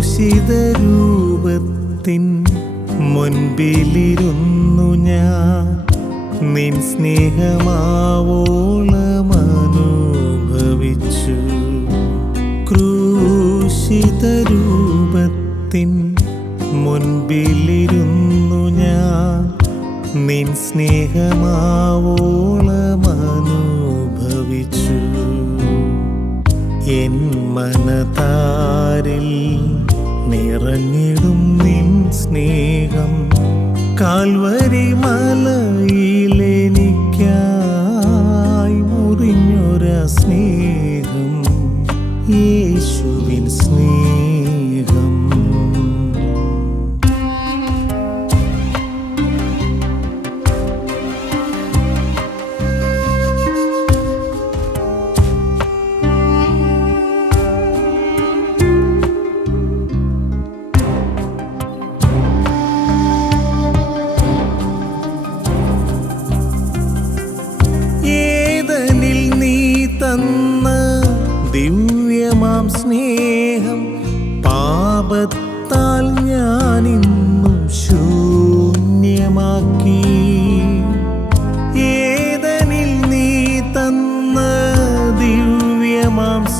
ക്രൂശിത മുൻപിലിരുന്നു ഞാൻ. നിൻ സ്നേഹമാവോളമനുഭവിച്ചു മനോഭവിച്ചു രൂപത്തിൻ മുൻപിലിരുന്നു ഞാൻ. നിൻ സ്നേഹമാവോളമനുഭവിച്ചു എൻ മനതാരിൽ നിറഞ്ഞിടും നിൻ സ്നേഹം. കാൽവരി മലയിലെനിക്കായി മുറിഞ്ഞൊര സ്നേഹം. യേശുവിൻ സ്നേഹം.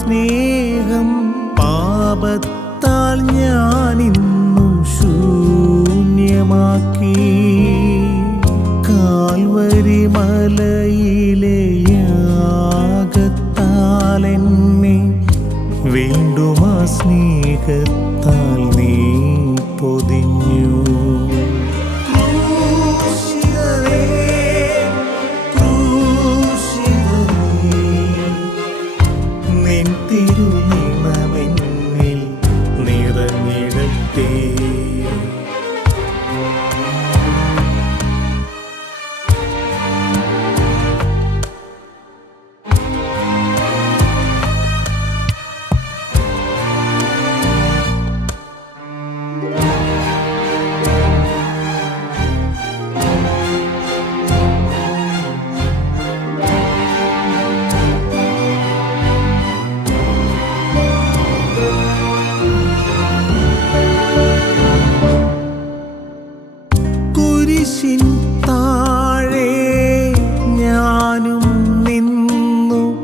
സ്നേഹം പാപത്താൽ ഞാനിന്നും ശൂന്യമാക്കി. കാൽവരി മലയിലെ കുരിശിൻ താഴെ ഞാനും നിന്നു.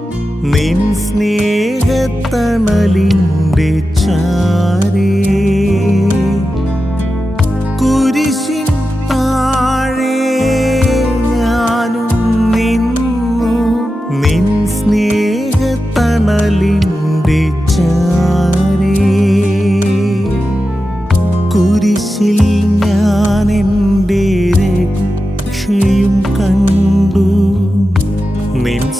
നിൻ സ്നേഹത്തണലിന്റെ ചാരേ. കുരിശിൻ താഴെ ഞാനും നിന്നു. നിൻ സ്നേഹത്തണലിന്റെ ചാരേ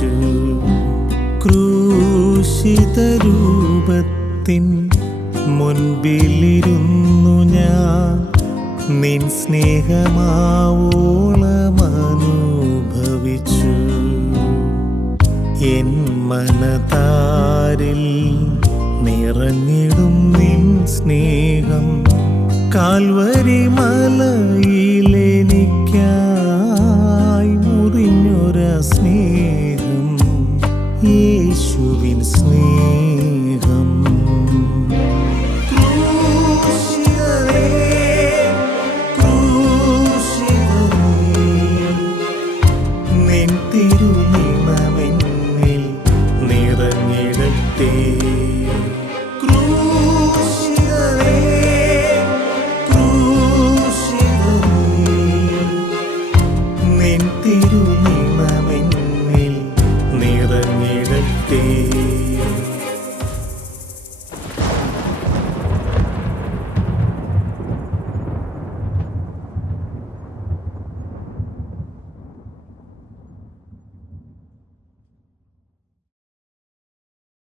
സ്നേഹമാവോളമനുഭവിച്ചു ക്രൂശിത രൂപത്തിൻ മുൻപിലിരുന്നു ഞാൻ. നിൻ സ്നേഹമാവോളമനുഭവിച്ചു. എൻ മനതാരിൽ നിറഞ്ഞിടും നിൻ സ്നേഹം. കാൽവരി മലയിലെനിക്കായി sleep.